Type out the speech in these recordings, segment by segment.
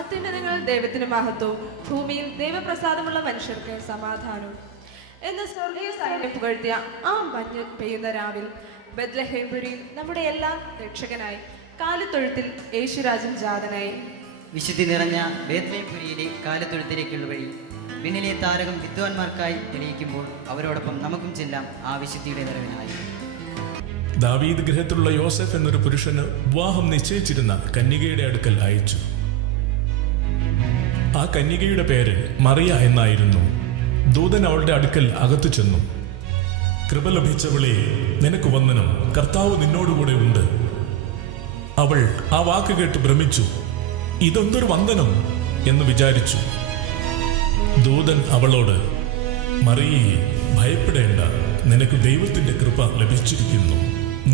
അത്യുന്നതങ്ങളിൽ ദൈവത്തിന് മഹത്വവും ഭൂമിയിൽ ദൈവപ്രസാദമുള്ള മനുഷ്യർക്ക് സമാധാനവും എന്ന് സ്വർഗീയ സൈന്യം പുകഴ്ത്തിയ ആ മഞ്ഞ് പെയ്യുന്ന രാവിൽ ബെത്ലഹേംപുരിയിൽ നമ്മുടെ എല്ലാ രക്ഷകനായി കാലിത്തൊഴുത്തിൽ യേശുരാജൻ ജാതനായി. വിശുദ്ധി നിറഞ്ഞ ബേത്ലഹേംപുരിയിലെ കാലിത്തൊഴുത്തിലേക്കുള്ള വഴി വിണ്ണിലെ താരകം വിദ്വാൻമാർക്കായി തെളിയിക്കുമ്പോൾ അവരോടൊപ്പം നമുക്കും ചെല്ലാം ആ വിശുദ്ധിയുടെ നിറവിനായി. ദാവീദ് ഗൃഹത്തിലുള്ള യോസെഫ് എന്നൊരു പുരുഷന് വിവാഹം നിശ്ചയിച്ചിരുന്ന കന്യകയുടെ അടുക്കൽ അയച്ചു. ആ കന്യകയുടെ പേര് മറിയ എന്നായിരുന്നു. ദൂതൻ അവളുടെ അടുക്കൽ അകത്തു ചെന്നു. കൃപ ലഭിച്ചവളെ, നിനക്ക് വന്ദനം, കർത്താവ് നിന്നോടുകൂടെ ഉണ്ട്. അവൾ ആ വാക്ക് കേട്ട് ഭ്രമിച്ചു. ഇതൊന്നൊരു വന്ദനം എന്ന് വിചാരിച്ചു. ദൂതൻ അവളോട്, മറിയയെ, ഭയപ്പെടേണ്ട, നിനക്ക് ദൈവത്തിന്റെ കൃപ ലഭിച്ചിരിക്കുന്നു.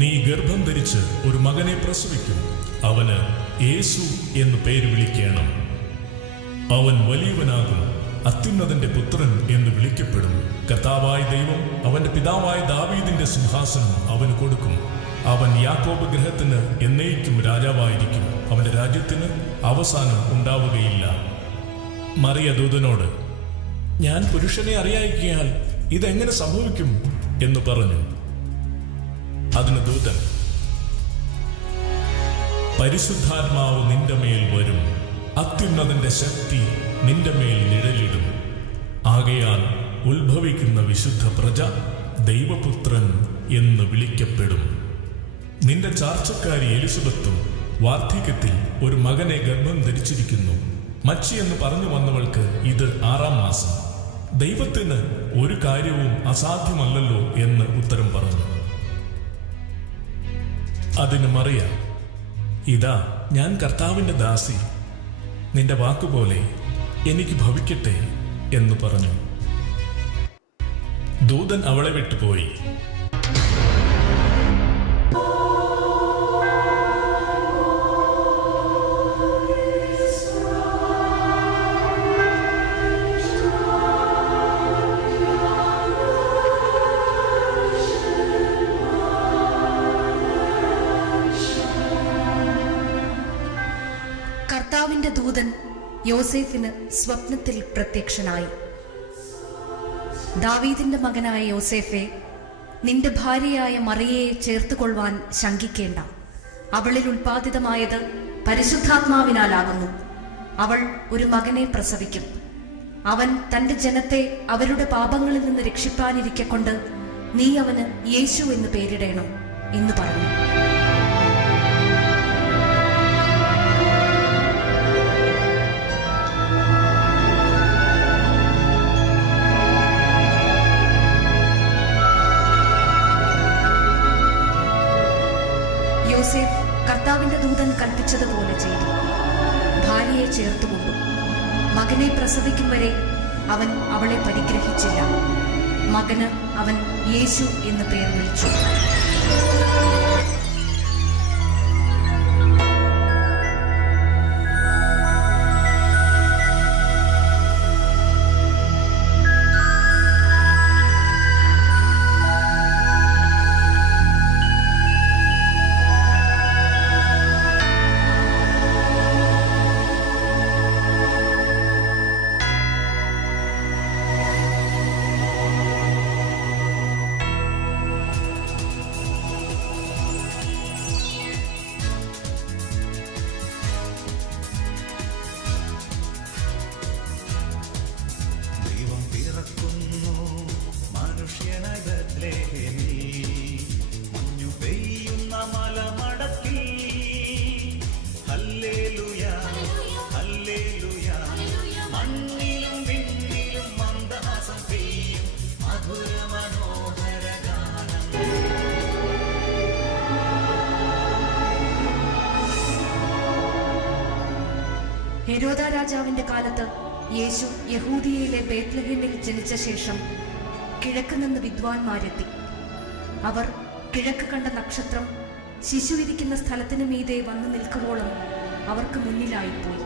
നീ ഗർഭം ധരിച്ച് ഒരു മകനെ പ്രസവിക്കും. അവന് യേശു എന്ന് പേര് വിളിക്കണം. അവൻ വലിയവനാകും, അത്യുന്നതന്റെ പുത്രൻ എന്ന് വിളിക്കപ്പെടും. കർത്താവായ ദൈവം അവന്റെ പിതാവായ ദാവീദിന്റെ സിംഹാസനം അവന് കൊടുക്കും. അവൻ യാക്കോബ് ഗൃഹത്തിന് എന്നേക്കും രാജാവായിരിക്കും. അവന്റെ രാജ്യത്തിന് അവസാനം ഉണ്ടാവുകയില്ല. മറിയ ദൂതനോട്, ഞാൻ പുരുഷനെ അറിയായികയാൽ ഇതെങ്ങനെ സംഭവിക്കും എന്ന് പറഞ്ഞു. അതിന് ദൂതൻ, പരിശുദ്ധാത്മാവ് നിന്റെ മേൽ വരും, അത്യുന്നതന്റെ ശക്തി നിന്റെ മേൽ നിഴലിടും. ആകയാൽ ഉത്ഭവിക്കുന്ന വിശുദ്ധ പ്രജ ദൈവപുത്രൻ എന്ന് വിളിക്കപ്പെടും. നിന്റെ ചാർച്ചക്കാരി എലിസബത്തും വാർദ്ധക്യത്തിൽ ഒരു മകനെ ഗർഭം ധരിച്ചിരിക്കുന്നു. മച്ചി എന്ന് പറഞ്ഞു വന്നവൾക്ക് ഇത് 6-ാം മാസം. ദൈവത്തിന് ഒരു കാര്യവും അസാധ്യമല്ലല്ലോ എന്ന് ഉത്തരം പറഞ്ഞു. അതിന് മറിയ, ഇതാ ഞാൻ കർത്താവിന്റെ ദാസി, നിന്റെ വാക്കുപോലെ എനിക്ക് ഭവിക്കട്ടെ എന്ന് പറഞ്ഞു. ദൂതൻ അവളെ വിട്ടുപോയി. കർത്താവിന്റെ ദൂതൻ യോസേഫിന് സ്വപ്നത്തിൽ പ്രത്യക്ഷനായി. ദാവീദിന്റെ മകനായ യോസേഫെ, നിന്റെ ഭാര്യയായ മറിയയെ ചേർത്തുകൊള്ളുവാൻ ശങ്കിക്കേണ്ട. അവളിൽ ഉൽപാദിതമായത് പരിശുദ്ധാത്മാവിനാലാകുന്നു. അവൾ ഒരു മകനെ പ്രസവിക്കും. അവൻ തന്റെ ജനത്തെ അവരുടെ പാപങ്ങളിൽ നിന്ന് രക്ഷിപ്പാനിരിക്കൊണ്ട് നീ അവന് യേശു എന്ന് പേരിടേണം എന്ന് പറഞ്ഞു. യോസേഫ് കർത്താവിന്റെ ദൂതൻ കൽപ്പിച്ചതുപോലെ ചെയ്തു. ഭാര്യയെ ചേർത്തുകൊണ്ടു. മകനെ പ്രസവിക്കും വരെ അവൻ അവളെ പരിഗ്രഹിച്ചില്ല. മകന് അവൻ യേശു എന്ന് പേർ വിളിച്ചു. ഹെരോദ രാജാവിന്റെ കാലത്ത് യേശു യഹൂദിയയിലെ ബേത്ലഹേമിൽ ജനിച്ച ശേഷം കിഴക്ക് നിന്ന് വിദ്വാൻമാരെത്തി. അവർ കിഴക്ക് കണ്ട നക്ഷത്രം ശിശു ഇരിക്കുന്ന സ്ഥലത്തിന് മീതെ വന്നു നിൽക്കുവോളം അവർക്ക് മുന്നിലായിപ്പോയി.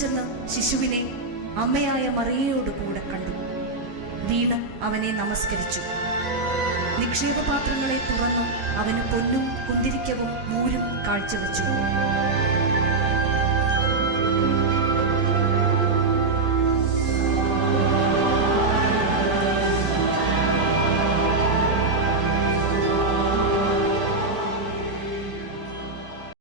ചെന്ന് ശിശുവിനെ അമ്മയായ മറിയയോട് കൂടെ കണ്ടു. വീണ് അവനെ നമസ്കരിച്ചു. നിക്ഷേപപാത്രങ്ങളെ തുറന്നു അവന് പൊന്നും കുന്തിരിക്കവും മൂരും കാഴ്ചവെച്ചു.